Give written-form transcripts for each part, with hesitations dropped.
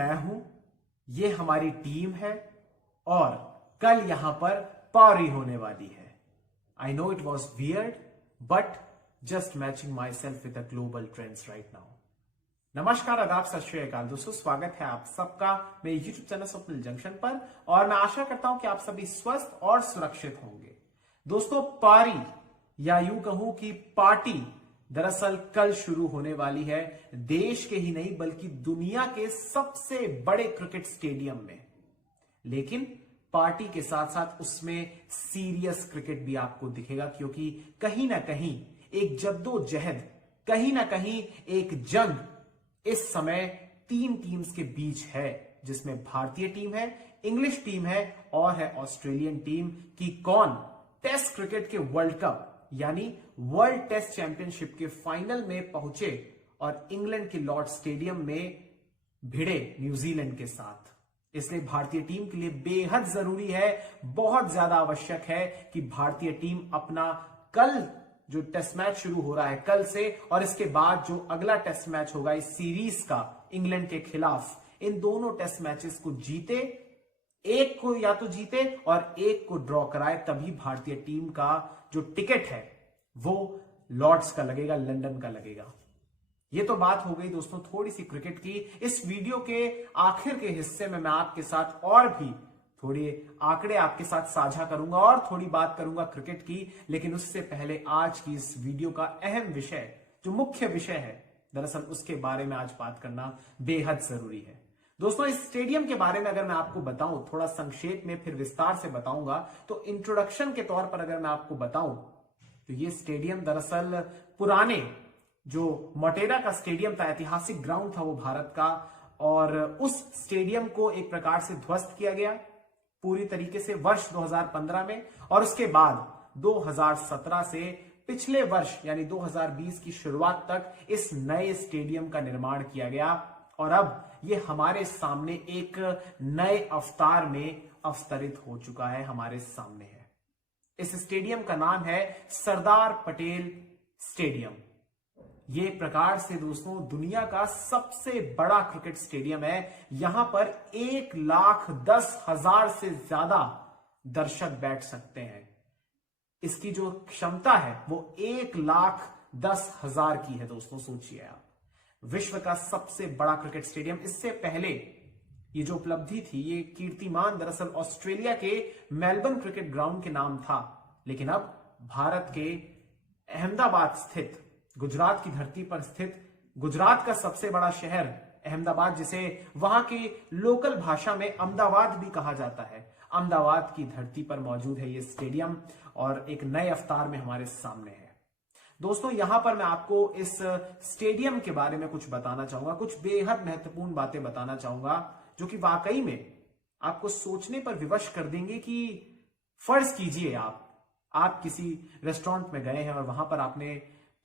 मैं हूं, ये हमारी टीम है और कल यहां पर पारी होने वाली है। I know it was weird but just matching my self with the global trends right now. नमस्कार, आदाब, सत श्री अकाल दोस्तों, स्वागत है आप सबका मेरे यूट्यूब चैनल स्वप्निल जंक्शन पर और मैं आशा करता हूं कि आप सभी स्वस्थ और सुरक्षित होंगे। दोस्तों, पारी या यूं कहूं कि पार्टी दरअसल कल शुरू होने वाली है देश के ही नहीं बल्कि दुनिया के सबसे बड़े क्रिकेट स्टेडियम में। लेकिन पार्टी के साथ साथ उसमें सीरियस क्रिकेट भी आपको दिखेगा, क्योंकि कहीं ना कहीं एक जद्दोजहद, कहीं ना कहीं एक जंग इस समय तीन टीम्स के बीच है, जिसमें भारतीय टीम है, इंग्लिश टीम है और है ऑस्ट्रेलियन टीम कि कौन टेस्ट क्रिकेट के वर्ल्ड कप यानी वर्ल्ड टेस्ट चैंपियनशिप के फाइनल में पहुंचे और इंग्लैंड के लॉर्ड स्टेडियम में भिड़े न्यूजीलैंड के साथ। इसलिए भारतीय टीम के लिए बेहद जरूरी है, बहुत ज्यादा आवश्यक है कि भारतीय टीम अपना कल जो टेस्ट मैच शुरू हो रहा है कल से और इसके बाद जो अगला टेस्ट मैच होगा इस सीरीज का इंग्लैंड के खिलाफ, इन दोनों टेस्ट मैचेस को जीते, एक को या तो जीते और एक को ड्रॉ कराए, तभी भारतीय टीम का जो टिकट है वो लॉर्ड्स का लगेगा, लंदन का लगेगा। ये तो बात हो गई दोस्तों थोड़ी सी क्रिकेट की। इस वीडियो के आखिर के हिस्से में मैं आपके साथ और भी थोड़े आंकड़े आपके साथ साझा करूंगा और थोड़ी बात करूंगा क्रिकेट की। लेकिन उससे पहले आज की इस वीडियो का अहम विषय, जो मुख्य विषय है, दरअसल उसके बारे में आज बात करना बेहद जरूरी है। दोस्तों, इस स्टेडियम के बारे में अगर मैं आपको बताऊं, थोड़ा संक्षेप में फिर विस्तार से बताऊंगा, तो इंट्रोडक्शन के तौर पर अगर मैं आपको बताऊं तो ये स्टेडियम दरअसल पुराने जो मोटेरा का स्टेडियम था, ऐतिहासिक ग्राउंड था वो भारत का, और उस स्टेडियम को एक प्रकार से ध्वस्त किया गया पूरी तरीके से वर्ष 2015 में, और उसके बाद 2017 से पिछले वर्ष यानी 2020 की शुरुआत तक इस नए स्टेडियम का निर्माण किया गया और अब ये हमारे सामने एक नए अवतार में अवतरित हो चुका है, हमारे सामने है। इस स्टेडियम का नाम है सरदार पटेल स्टेडियम। ये एक प्रकार से दोस्तों दुनिया का सबसे बड़ा क्रिकेट स्टेडियम है। यहां पर 1,10,000 से ज्यादा दर्शक बैठ सकते हैं। इसकी जो क्षमता है वो 1,10,000 की है दोस्तों, सोचिए आप, विश्व का सबसे बड़ा क्रिकेट स्टेडियम। इससे पहले ये जो उपलब्धि थी, ये कीर्तिमान दरअसल ऑस्ट्रेलिया के मेलबर्न क्रिकेट ग्राउंड के नाम था, लेकिन अब भारत के अहमदाबाद स्थित, गुजरात की धरती पर स्थित, गुजरात का सबसे बड़ा शहर अहमदाबाद, जिसे वहां की लोकल भाषा में अहमदाबाद भी कहा जाता है, अहमदाबाद की धरती पर मौजूद है ये स्टेडियम और एक नए अवतार में हमारे सामने है। दोस्तों, यहां पर मैं आपको इस स्टेडियम के बारे में कुछ बताना चाहूंगा, कुछ बेहद महत्वपूर्ण बातें बताना चाहूंगा जो कि वाकई में आपको सोचने पर विवश कर देंगे कि फर्ज कीजिए आप किसी रेस्टोरेंट में गए हैं और वहां पर आपने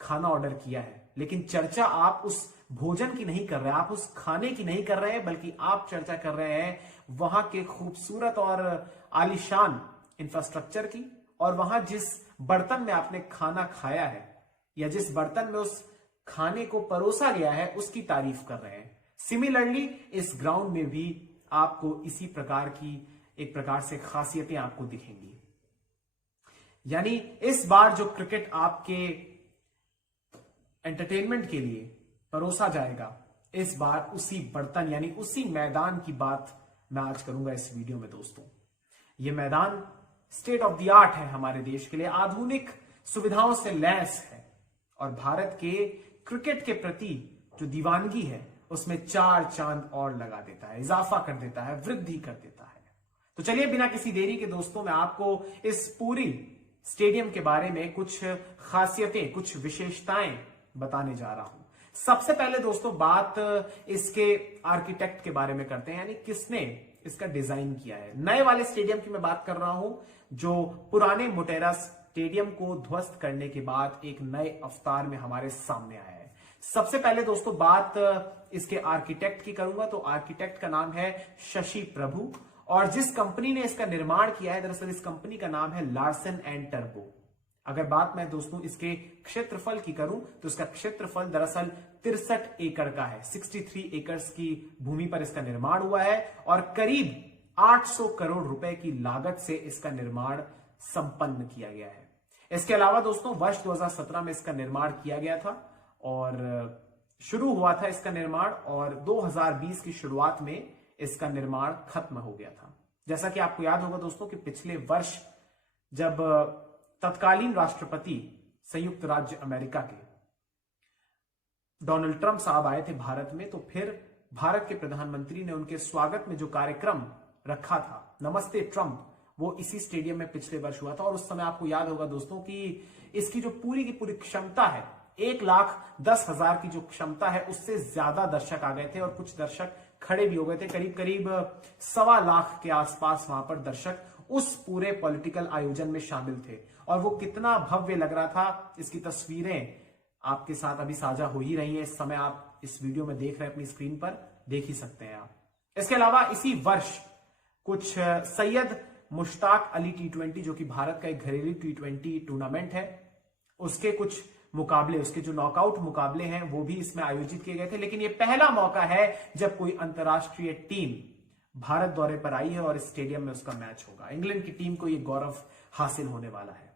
खाना ऑर्डर किया है, लेकिन चर्चा आप उस भोजन की नहीं कर रहे हैं, आप उस खाने की नहीं कर रहे हैं, बल्कि आप चर्चा कर रहे हैं वहां के खूबसूरत और आलीशान इंफ्रास्ट्रक्चर की, और वहां जिस बर्तन में आपने खाना खाया है या जिस बर्तन में उस खाने को परोसा गया है उसकी तारीफ कर रहे हैं। सिमिलरली इस ग्राउंड में भी आपको इसी प्रकार की एक प्रकार से खासियतें आपको दिखेंगी। यानी इस बार जो क्रिकेट आपके एंटरटेनमेंट के लिए परोसा जाएगा, इस बार उसी बर्तन यानी उसी मैदान की बात मैं आज करूंगा इस वीडियो में। दोस्तों, यह मैदान स्टेट ऑफ द आर्ट है हमारे देश के लिए, आधुनिक सुविधाओं से लैस है और भारत के क्रिकेट के प्रति जो दीवानगी है उसमें 4 चांद और लगा देता है, इजाफा कर देता है, वृद्धि कर देता है। तो चलिए बिना किसी देरी के दोस्तों, मैं आपको इस पूरी स्टेडियम के बारे में कुछ खासियतें, कुछ विशेषताएं बताने जा रहा हूं। सबसे पहले दोस्तों बात इसके आर्किटेक्ट के बारे में करते हैं, यानी किसने इसका डिजाइन किया है। नए वाले स्टेडियम की मैं बात कर रहा हूं, जो पुराने मोटेरा स्टेडियम को ध्वस्त करने के बाद एक नए अवतार में हमारे सामने आया है। सबसे पहले दोस्तों बात इसके आर्किटेक्ट की करूंगा, तो आर्किटेक्ट का नाम है शशि प्रभु, और जिस कंपनी ने इसका निर्माण किया है, दरअसल इस कंपनी का नाम है लार्सन एंड टर्बो। अगर बात मैं दोस्तों इसके क्षेत्रफल की करूं तो इसका क्षेत्रफल दरअसल 63 एकड़ का है। 63 एकड़ की भूमि पर इसका निर्माण हुआ है और करीब 800 करोड़ रुपए की लागत से इसका निर्माण संपन्न किया गया है। इसके अलावा दोस्तों वर्ष 2017 में इसका निर्माण किया गया था और शुरू हुआ था इसका निर्माण, और 2020 की शुरुआत में इसका निर्माण खत्म हो गया था। जैसा कि आपको याद होगा दोस्तों कि पिछले वर्ष जब तत्कालीन राष्ट्रपति संयुक्त राज्य अमेरिका के डोनाल्ड ट्रंप साहब आए थे भारत में, तो फिर भारत के प्रधानमंत्री ने उनके स्वागत में जो कार्यक्रम रखा था, नमस्ते ट्रंप, वो इसी स्टेडियम में पिछले वर्ष हुआ था। और उस समय आपको याद होगा दोस्तों कि इसकी जो पूरी की पूरी क्षमता है, 1,10,000 की जो क्षमता है, उससे ज्यादा दर्शक आ गए थे और कुछ दर्शक खड़े भी हो गए थे। करीब करीब 1.25 लाख के आसपास वहां पर दर्शक उस पूरे पॉलिटिकल आयोजन में शामिल थे। और वो कितना भव्य लग रहा था, इसकी तस्वीरें आपके साथ अभी साझा हो ही रही है। इस समय आप इस वीडियो में देख रहे हैं, अपनी स्क्रीन पर देख ही सकते हैं आप। इसके अलावा इसी वर्ष कुछ सैयद मुश्ताक अली T20, जो कि भारत का एक घरेलू T20 टूर्नामेंट है, उसके कुछ मुकाबले, उसके जो नॉकआउट मुकाबले हैं, वो भी इसमें आयोजित किए गए थे। लेकिन ये पहला मौका है जब कोई अंतरराष्ट्रीय टीम भारत दौरे पर आई है और इस स्टेडियम में उसका मैच होगा। इंग्लैंड की टीम को ये गौरव हासिल होने वाला है।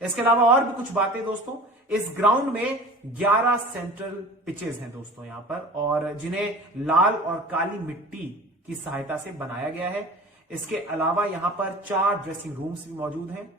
इसके अलावा और भी कुछ बातें दोस्तों, इस ग्राउंड में 11 सेंट्रल पिचेस हैं दोस्तों यहां पर, और जिन्हें लाल और काली मिट्टी की सहायता से बनाया गया है। इसके अलावा यहां पर 4 ड्रेसिंग रूम्स भी मौजूद हैं।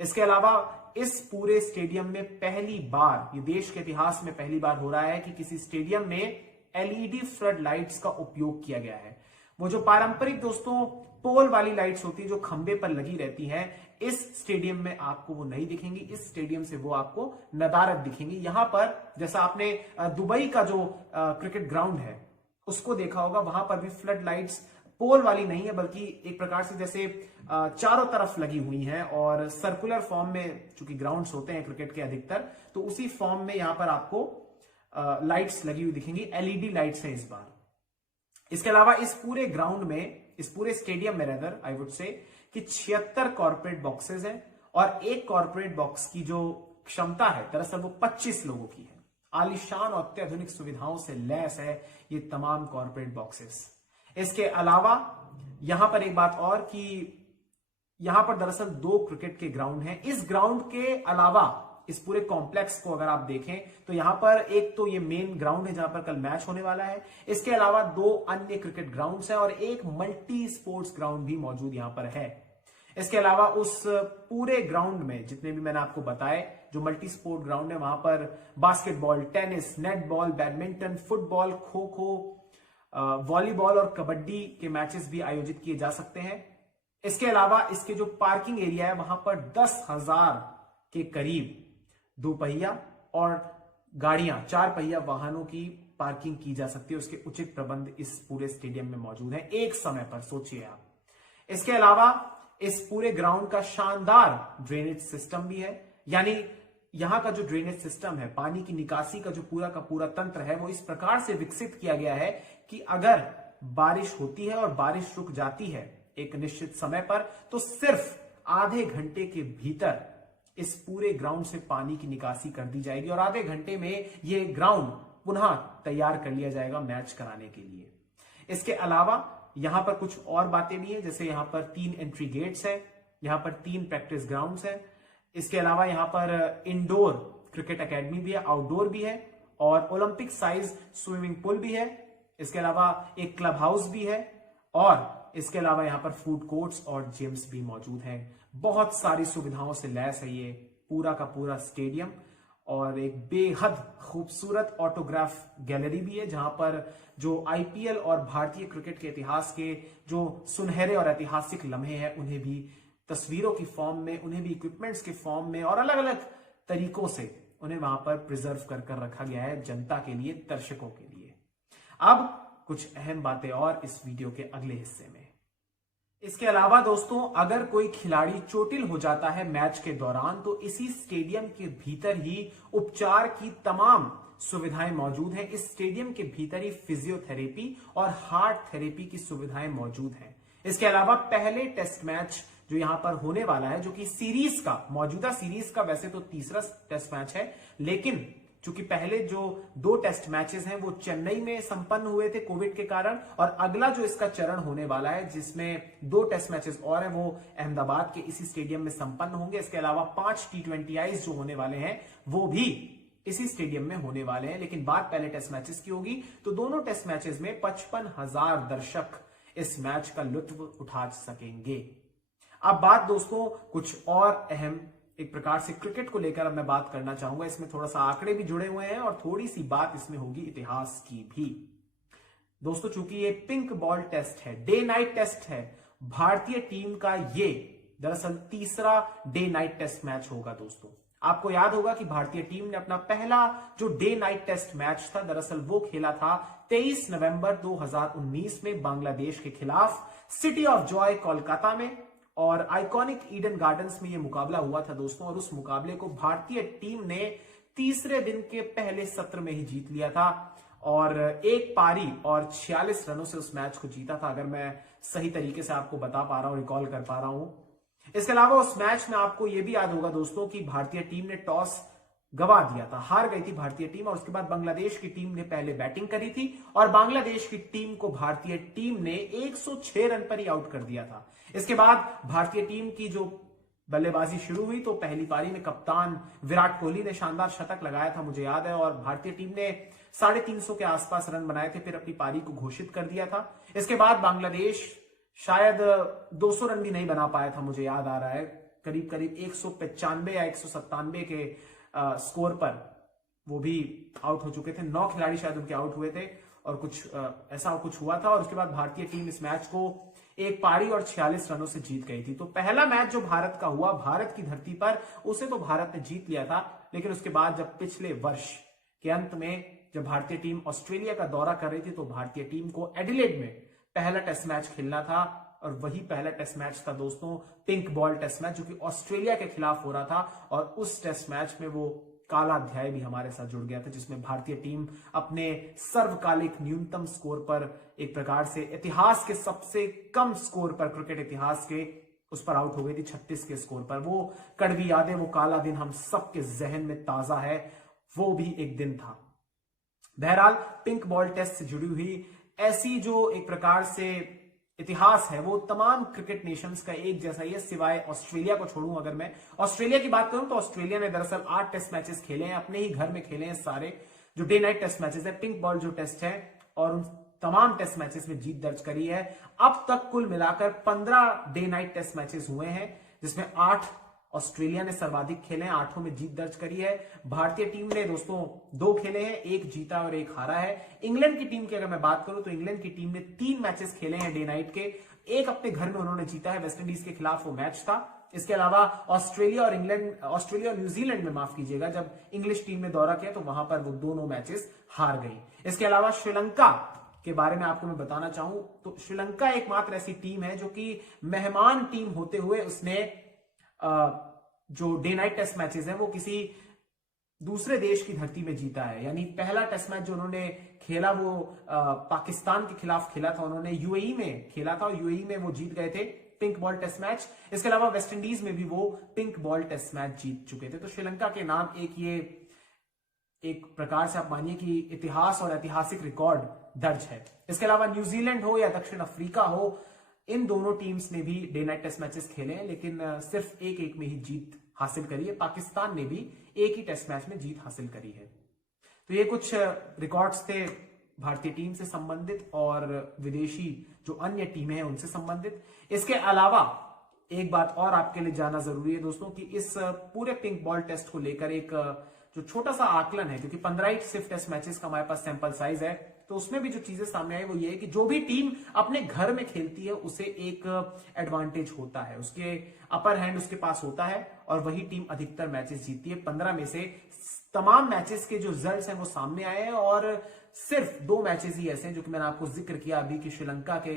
इसके अलावा इस पूरे स्टेडियम में पहली बार, ये देश के इतिहास में पहली बार हो रहा है कि किसी स्टेडियम में LED फ्लड लाइट्स का उपयोग किया गया है। वो जो पारंपरिक दोस्तों पोल वाली लाइट्स होती है जो खंबे पर लगी रहती हैं, इस स्टेडियम में आपको वो नहीं दिखेंगी। इस स्टेडियम से वो आपको नदारद दिखेंगी। यहां पर जैसा आपने दुबई का जो क्रिकेट ग्राउंड है उसको देखा होगा, वहां पर भी फ्लड लाइट्स पोल वाली नहीं है, बल्कि एक प्रकार से जैसे चारों तरफ लगी हुई हैं और सर्कुलर फॉर्म में, चूंकि ग्राउंड्स होते हैं क्रिकेट के अधिकतर, तो उसी फॉर्म में यहां पर आपको लाइट्स लगी हुई दिखेंगी। LED लाइट्स हैं इस बार। इसके अलावा इस पूरे ग्राउंड में, इस पूरे स्टेडियम में रेदर आई वुड से कि 76 कॉर्पोरेट बॉक्सेस हैं और एक कॉर्पोरेट बॉक्स की जो क्षमता है दरअसल वो 25 लोगों की है। आलीशान और अत्याधुनिक सुविधाओं से लैस है ये तमाम कॉर्पोरेट बॉक्सेस। इसके अलावा यहां पर एक बात और कि यहां पर दरअसल 2 क्रिकेट के ग्राउंड हैं। इस ग्राउंड के अलावा इस पूरे कॉम्प्लेक्स को अगर आप देखें तो यहां पर एक तो ये मेन ग्राउंड है जहां पर कल मैच होने वाला है। इसके अलावा 2 अन्य क्रिकेट ग्राउंड्स हैं और एक मल्टी स्पोर्ट्स ग्राउंड भी मौजूद यहां पर है। इसके अलावा उस पूरे ग्राउंड में जितने भी मैंने आपको बताए जो मल्टी स्पोर्ट ग्राउंड है, वहां पर basketball, tennis, netball, badminton, football, kho kho, volleyball और कबड्डी के मैचेस भी आयोजित किए जा सकते हैं। इसके अलावा इसके जो पार्किंग एरिया है वहां पर 10,000 के करीब 2 पहिया और गाड़ियां, 4 पहिया वाहनों की पार्किंग की जा सकती है। उसके उचित प्रबंध इस पूरे स्टेडियम में मौजूद है एक समय पर, सोचिए आप। इसके अलावा इस पूरे ग्राउंड का शानदार ड्रेनेज सिस्टम भी है, यानी यहां का जो ड्रेनेज सिस्टम है, पानी की निकासी का जो पूरा का पूरा तंत्र है, वो इस प्रकार से विकसित किया गया है कि अगर बारिश होती है और बारिश रुक जाती है एक निश्चित समय पर, तो सिर्फ आधे घंटे के भीतर इस पूरे ग्राउंड से पानी की निकासी कर दी जाएगी और आधे घंटे में यह ग्राउंड पुनः तैयार कर लिया जाएगा मैच कराने के लिए। इसके अलावा यहां पर कुछ और बातें भी हैं, जैसे यहां पर 3 एंट्री गेट्स हैं, यहां पर 3 प्रैक्टिस ग्राउंड्स हैं। इसके अलावा यहां पर इंडोर क्रिकेट एकेडमी भी है, आउटडोर भी है और ओलंपिक साइज स्विमिंग पूल भी है। इसके अलावा एक क्लब हाउस भी है और इसके अलावा यहां पर फूड कोर्ट्स और जिम्स भी मौजूद हैं। बहुत सारी सुविधाओं से लैस है ये पूरा का पूरा स्टेडियम और एक बेहद खूबसूरत ऑटोग्राफ गैलरी भी है जहां पर जो IPL और भारतीय क्रिकेट के इतिहास के जो सुनहरे और ऐतिहासिक लम्हे हैं उन्हें भी तस्वीरों की फॉर्म में, उन्हें भी इक्विपमेंट्स के फॉर्म में और अलग अलग तरीकों से उन्हें वहां पर प्रिजर्व कर रखा गया है जनता के लिए, दर्शकों के लिए। अब कुछ अहम बातें और इस वीडियो के अगले हिस्से में। इसके अलावा दोस्तों, अगर कोई खिलाड़ी चोटिल हो जाता है मैच के दौरान तो इसी स्टेडियम के भीतर ही उपचार की तमाम सुविधाएं मौजूद हैं। इस स्टेडियम के भीतर ही फिजियोथेरेपी और हार्ट थेरेपी की सुविधाएं मौजूद हैं। इसके अलावा पहले टेस्ट मैच जो यहां पर होने वाला है, जो कि सीरीज का, मौजूदा सीरीज का वैसे तो तीसरा टेस्ट मैच है, लेकिन चूंकि पहले जो 2 टेस्ट मैचेस हैं वो चेन्नई में संपन्न हुए थे कोविड के कारण, और अगला जो इसका चरण होने वाला है जिसमें 2 टेस्ट मैचेस और हैं वो अहमदाबाद के इसी स्टेडियम में संपन्न होंगे। इसके अलावा 5 T20Is जो होने वाले हैं वो भी इसी स्टेडियम में होने वाले हैं। लेकिन बात पहले टेस्ट मैचेस की होगी, तो दोनों टेस्ट मैचेस में 55,000 दर्शक इस मैच का लुत्फ उठा सकेंगे। अब बात दोस्तों कुछ और अहम एक प्रकार से क्रिकेट को लेकर अब मैं बात करना चाहूंगा। इसमें थोड़ा सा आंकड़े भी जुड़े हुए हैं और थोड़ी सी बात इसमें होगी इतिहास की भी। दोस्तों चूंकि ये पिंक बॉल टेस्ट है, डे नाइट टेस्ट है, भारतीय टीम का ये दरअसल तीसरा डे नाइट टेस्ट मैच होगा। दोस्तों आपको याद होगा कि भारतीय टीम ने अपना पहला जो डे नाइट टेस्ट मैच था दरअसल वो खेला था 23 नवंबर 2019 में बांग्लादेश के खिलाफ सिटी ऑफ जॉय कोलकाता में, और आइकॉनिक ईडन गार्डन्स में यह मुकाबला हुआ था दोस्तों। और उस मुकाबले को भारतीय टीम ने तीसरे दिन के पहले सत्र में ही जीत लिया था और एक पारी और 46 रनों से उस मैच को जीता था, अगर मैं सही तरीके से आपको बता पा रहा हूं, रिकॉल कर पा रहा हूं। इसके अलावा उस मैच में आपको यह भी याद होगा दोस्तों कि भारतीय टीम ने टॉस गवा दिया था, हार गई थी भारतीय टीम, और उसके बाद बांग्लादेश की टीम ने पहले बैटिंग करी थी और बांग्लादेश की टीम को भारतीय टीम ने 106 रन पर ही आउट कर दिया था। इसके बाद भारतीय टीम की जो बल्लेबाजी शुरू हुई तो पहली पारी में कप्तान विराट कोहली ने शानदार शतक लगाया था, मुझे याद है, और भारतीय टीम ने 350 के आसपास रन बनाए थे, फिर अपनी पारी को घोषित कर दिया था। इसके बाद बांग्लादेश शायद 200 रन भी नहीं बना पाया था, मुझे याद आ रहा है, करीब करीब 195 या 197 के स्कोर पर वो भी आउट हो चुके थे। 9 खिलाड़ी शायद उनके आउट हुए थे और कुछ ऐसा कुछ हुआ था, और उसके बाद भारतीय टीम इस मैच को एक पारी और 46 रनों से जीत गई थी। तो पहला मैच जो भारत का हुआ भारत की धरती पर, उसे तो भारत ने जीत लिया था, लेकिन उसके बाद जब पिछले वर्ष के अंत में जब भारतीय टीम ऑस्ट्रेलिया का दौरा कर रही थी तो भारतीय टीम को एडिलेड में पहला टेस्ट मैच खेलना था, और वही पहला टेस्ट मैच था दोस्तों पिंक बॉल टेस्ट मैच, जो कि ऑस्ट्रेलिया के खिलाफ हो रहा था। और उस टेस्ट मैच में वो काला अध्याय भी हमारे साथ जुड़ गया था, जिसमें भारतीय टीम अपने सर्वकालिक न्यूनतम स्कोर पर, एक प्रकार से इतिहास के सबसे कम स्कोर पर, क्रिकेट इतिहास के, उस पर आउट हो गई थी 36 के स्कोर पर। वो कड़वी यादें, वो काला दिन हम सबके जहन में ताजा है, वो भी एक दिन था। बहरहाल पिंक बॉल टेस्ट से जुड़ी हुई ऐसी जो एक प्रकार से इतिहास है वो तमाम क्रिकेट नेशंस का एक जैसा ही है, सिवाय ऑस्ट्रेलिया को छोड़ूं। अगर मैं ऑस्ट्रेलिया की बात करूं तो ऑस्ट्रेलिया ने दरअसल 8 टेस्ट मैचेस खेले हैं, अपने ही घर में खेले हैं सारे जो डे नाइट टेस्ट मैचेस है, पिंक बॉल जो टेस्ट है, और उन तमाम टेस्ट मैचेस में जीत दर्ज करी है। अब तक कुल मिलाकर 15 डे नाइट टेस्ट मैचेस हुए हैं, जिसमें 8 ऑस्ट्रेलिया ने सर्वाधिक खेले हैं, 8 में जीत दर्ज करी है। भारतीय टीम ने दोस्तों 2 खेले हैं, 1 जीता और 1 हारा है। इंग्लैंड की टीम की अगर मैं बात करूं तो इंग्लैंड की टीम ने 3 मैचेस खेले हैं डे नाइट के, 1 अपने घर में उन्होंने जीता है, वेस्टइंडीज के खिलाफ वो मैच था। इसके अलावा ऑस्ट्रेलिया और न्यूजीलैंड में, माफ कीजिएगा, जब इंग्लिश टीम ने दौरा किया तो वहां पर वो दोनों मैचेस हार गई। इसके अलावा श्रीलंका के बारे में आपको मैं बताना चाहूं तो श्रीलंका एकमात्र ऐसी टीम है जो कि मेहमान टीम होते हुए उसने जो डे नाइट टेस्ट मैचेस हैं वो किसी दूसरे देश की धरती में जीता है। यानी पहला टेस्ट मैच जो उन्होंने खेला वो पाकिस्तान के खिलाफ खेला था, उन्होंने यूएई में खेला था और यूएई में वो जीत गए थे पिंक बॉल टेस्ट मैच। इसके अलावा वेस्टइंडीज में भी वो पिंक बॉल टेस्ट मैच जीत चुके थे। तो श्रीलंका के नाम एक प्रकार से आप मानिए कि इतिहास और ऐतिहासिक रिकॉर्ड दर्ज है। इसके अलावा न्यूजीलैंड हो या दक्षिण अफ्रीका हो, इन दोनों टीम्स ने भी डे नाइट टेस्ट मैचेस खेले हैं, लेकिन सिर्फ 1-1 में ही जीत हासिल करी है। पाकिस्तान ने भी एक ही टेस्ट मैच में जीत हासिल करी है। तो ये कुछ रिकॉर्ड्स थे भारतीय टीम से संबंधित और विदेशी जो अन्य टीमें हैं उनसे संबंधित। इसके अलावा एक बात और आपके लिए जानना जरूरी है दोस्तों कि इस पूरे पिंक बॉल टेस्ट को लेकर एक जो छोटा सा आकलन है, क्योंकि 15 ही सिर्फ टेस्ट मैचेस का हमारे पास सैंपल साइज है, तो उसमें भी जो चीजें सामने आई वो ये है कि जो भी टीम अपने घर में खेलती है उसे एक एडवांटेज होता है, उसके अपर हैंड उसके पास होता है और वही टीम अधिकतर मैचेस जीतती है। 15 में से तमाम मैचेस के जो रिजल्ट्स हैं वो सामने आए हैं और सिर्फ 2 मैचेस ही ऐसे हैं जो कि मैंने आपको जिक्र किया अभी कि श्रीलंका के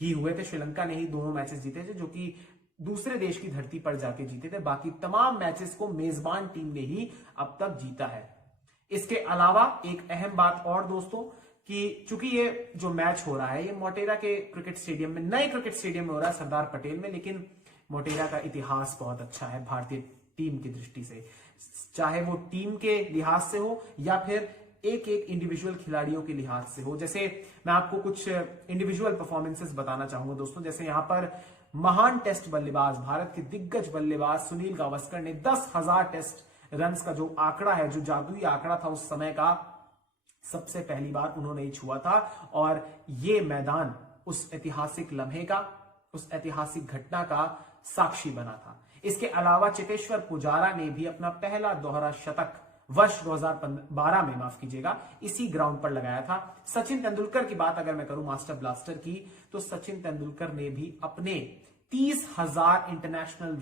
ही हुए थे। श्रीलंका ने ही दोनों मैचेस जीते थे जो कि दूसरे देश की धरती पर जाके जीते थे। बाकी तमाम मैचेस को मेजबान टीम ने ही अब तक जीता है। इसके अलावा एक अहम बात और दोस्तों कि चूंकि ये जो मैच हो रहा है ये मोटेरा के क्रिकेट स्टेडियम में, नए क्रिकेट स्टेडियम में हो रहा है, सरदार पटेल में, लेकिन मोटेरा का इतिहास बहुत अच्छा है भारतीय टीम की दृष्टि से, चाहे वो टीम के लिहाज से हो या फिर एक एक इंडिविजुअल खिलाड़ियों के लिहाज से हो। जैसे मैं आपको कुछ इंडिविजुअल परफॉर्मेंसेस बताना चाहूंगा दोस्तों। जैसे यहां पर महान टेस्ट बल्लेबाज, भारत के दिग्गज बल्लेबाज सुनील गावस्कर ने 10,000 टेस्ट रन का जो आंकड़ा है, जो जादुई आंकड़ा था उस समय का, सबसे पहली बार उन्होंने ही छुआ था। और ये मैदान उस ऐतिहासिक लम्हे का, उस ऐतिहासिक घटना का साक्षी बना था। इसके अलावा चेतेश्वर पुजारा ने भी अपना पहला दोहरा शतक वर्ष 2012 में, माफ कीजिएगा, इसी ग्राउंड पर लगाया था। सचिन तेंदुलकर की बात अगर मैं करूं, मास्टर ब्लास्टर की, तो सचिन तेंदुलकर ने भी अपने 30,000 इंटरनेशनल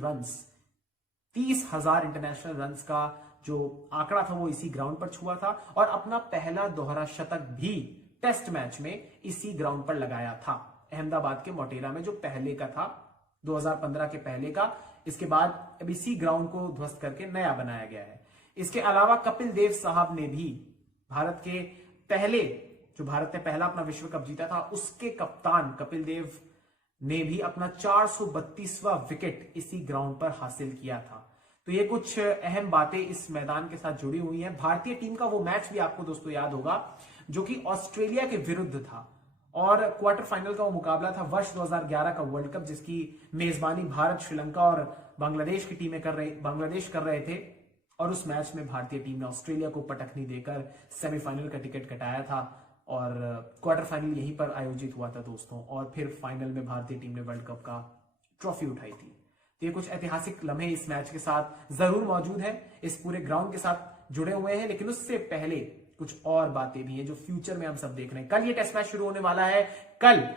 रन्स का जो आंकड़ा था वो इसी ग्राउंड पर छुआ था और अपना पहला दोहरा शतक भी टेस्ट मैच में इसी ग्राउंड पर लगाया था, अहमदाबाद के मोटेरा में, जो पहले का था, 2015 के पहले का। इसके बाद अब इसी ग्राउंड को ध्वस्त करके नया बनाया गया है। इसके अलावा कपिल देव साहब ने भी भारत के पहले, जो भारत ने पहला अपना विश्व कप जीता था, उसके कप्तान कपिल देव ने भी अपना 432वां विकेट इसी ग्राउंड पर हासिल किया था। तो ये कुछ अहम बातें इस मैदान के साथ जुड़ी हुई हैं। भारतीय टीम का वो मैच भी आपको दोस्तों याद होगा जो कि ऑस्ट्रेलिया के विरुद्ध था और क्वार्टर फाइनल का वो मुकाबला था वर्ष 2011 का वर्ल्ड कप, जिसकी मेजबानी भारत, श्रीलंका और बांग्लादेश की टीमें बांग्लादेश कर रहे थे। और उस मैच में भारतीय टीम ने ऑस्ट्रेलिया को पटखनी देकर सेमीफाइनल का टिकट कटाया था और क्वार्टर फाइनल यहीं पर आयोजित हुआ था दोस्तों। और फिर फाइनल में भारतीय टीम ने वर्ल्ड कप का ट्रॉफी उठाई थी। तो ये कुछ ऐतिहासिक लम्हे इस मैच के साथ जरूर मौजूद है, इस पूरे ग्राउंड के साथ जुड़े हुए हैं। लेकिन उससे पहले कुछ और बातें भी हैं जो फ्यूचर में हम सब देख रहे हैं। कल ये टेस्ट मैच शुरू होने वाला है। कल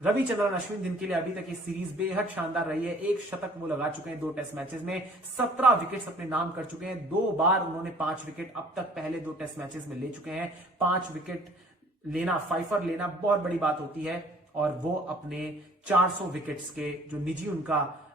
रविचंद्रन अश्विन, जिनके लिए अभी तक ये सीरीज बेहद शानदार रही है, 1 शतक वो लगा चुके हैं 2 टेस्ट मैचेस में, 17 विकेट्स अपने नाम कर चुके हैं। 2 बार उन्होंने 5 विकेट अब तक पहले 2 टेस्ट मैचेस में ले चुके हैं। 5 विकेट लेना, फाइफर लेना बहुत बड़ी बात होती है और वो अपने 400 विकेट्स के जो निजी उनका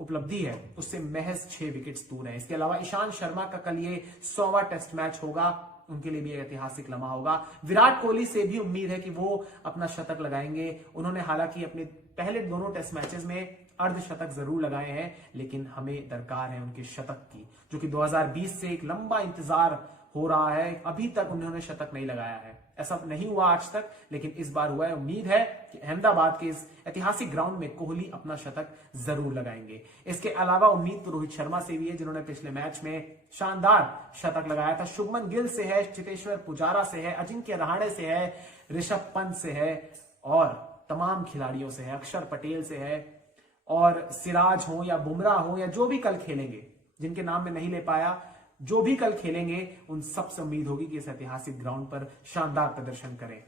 उपलब्धि है उससे महज 6 विकेट्स दूर है। इसके अलावा ईशांत शर्मा का कल ये 100वां टेस्ट मैच होगा, उनके लिए भी एक ऐतिहासिक लम्हा होगा। विराट कोहली से भी उम्मीद है कि वो अपना शतक लगाएंगे। उन्होंने हालांकि अपने पहले दोनों टेस्ट मैचेस में अर्धशतक जरूर लगाए हैं, लेकिन हमें दरकार है उनके शतक की, जो कि 2020 से एक लंबा इंतजार हो रहा है। अभी तक उन्होंने शतक नहीं लगाया है, ऐसा नहीं हुआ आज तक, लेकिन इस बार हुआ है। उम्मीद है कि अहमदाबाद के इस ऐतिहासिक ग्राउंड में कोहली अपना शतक जरूर लगाएंगे। इसके अलावा उम्मीद तो रोहित शर्मा से भी है, जिन्होंने पिछले मैच में शानदार शतक लगाया था। शुभमन गिल से है, चेतेश्वर पुजारा से है, अजिंक्य रहाणे से है, ऋषभ पंत से है और तमाम खिलाड़ियों से है, अक्षर पटेल से है और सिराज हो या बुमराह हो या जो भी कल खेलेंगे, जिनके नाम में नहीं ले पाया, जो भी कल खेलेंगे, उन सबसे उम्मीद होगी कि इस ऐतिहासिक ग्राउंड पर शानदार प्रदर्शन करें।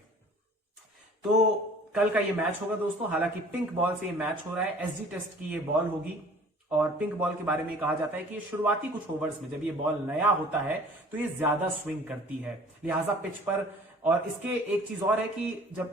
तो कल का ये मैच होगा दोस्तों। हालांकि पिंक बॉल से ये मैच हो रहा है, एसजी टेस्ट की ये बॉल होगी और पिंक बॉल के बारे में कहा जाता है कि ये शुरुआती कुछ ओवर्स में जब ये बॉल नया होता है तो ये ज्यादा स्विंग करती है, लिहाजा पिच पर। और इसके एक चीज और है कि जब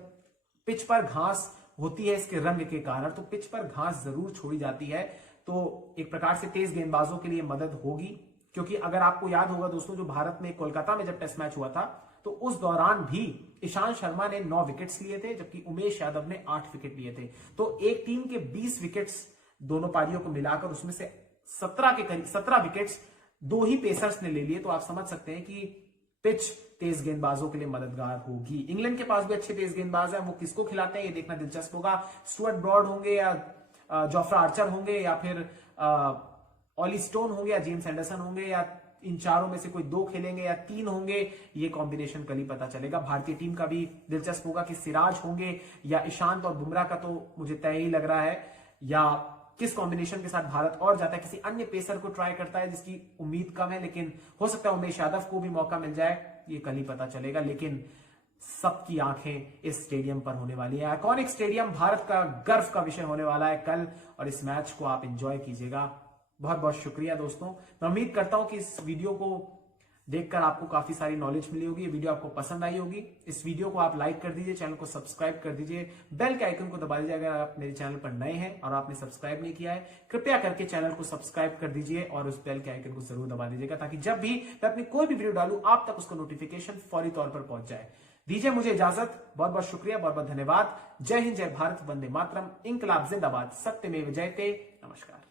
पिच पर घास होती है इसके रंग के कारण, तो पिच पर घास जरूर छोड़ी जाती है, तो एक प्रकार से तेज गेंदबाजों के लिए मदद होगी। क्योंकि अगर आपको याद होगा दोस्तों, जो भारत में कोलकाता में जब टेस्ट मैच हुआ था तो उस दौरान भी ईशांत शर्मा ने 9 विकेट्स लिए थे, जबकि उमेश यादव ने 8 विकेट लिए थे। तो एक टीम के 20 विकेट्स दोनों पारियों को मिलाकर उसमें से 17 के करीब 17 विकेट्स 2 ही पेसर्स ने ले लिए। तो आप समझ सकते हैं कि पिच तेज गेंदबाजों के लिए मददगार होगी। इंग्लैंड के पास भी अच्छे तेज गेंदबाज हैं, वो किसको खिलाते हैं ये देखना दिलचस्प होगा। स्टुअर्ट ब्रॉड होंगे या जोफ्रा आर्चर होंगे या फिर ऑली स्टोन होंगे या जेम्स एंडरसन होंगे या इन चारों में से कोई 2 खेलेंगे या 3 होंगे, ये कॉम्बिनेशन कल ही पता चलेगा। भारतीय टीम का भी दिलचस्प होगा कि सिराज होंगे या ईशांत और बुमराह का तो मुझे तय ही लग रहा है, या किस कॉम्बिनेशन के साथ भारत और जाता है, किसी अन्य पेसर को ट्राई करता है जिसकी उम्मीद कम है, लेकिन हो सकता है उमेश यादव को भी मौका मिल जाए, ये कल ही पता चलेगा। लेकिन सबकी आंखें इस स्टेडियम पर होने वाली है। आइकॉनिक स्टेडियम भारत का गर्व का विषय होने वाला है कल, और इस मैच को आप एंजॉय कीजिएगा। बहुत बहुत शुक्रिया दोस्तों। मैं उम्मीद करता हूं कि इस वीडियो को देखकर आपको काफी सारी नॉलेज मिली होगी, ये वीडियो आपको पसंद आई होगी। इस वीडियो को आप लाइक कर दीजिए, चैनल को सब्सक्राइब कर दीजिए, बेल के आइकन को दबा दीजिए अगर आप मेरे चैनल पर नए हैं और आपने सब्सक्राइब नहीं किया है। कृपया करके चैनल को सब्सक्राइब कर दीजिए और उस बेल के आइकन को जरूर दबा दीजिएगा, ताकि जब भी मैं अपनी कोई भी वीडियो डालूं आप तक उसका नोटिफिकेशन फौरी तौर पर पहुंच जाए। दीजिए मुझे इजाजत, बहुत बहुत शुक्रिया, बहुत बहुत धन्यवाद। जय हिंद, जय भारत, वंदे मातरम, इंकलाब जिंदाबाद, सत्यमेव जयते। नमस्कार।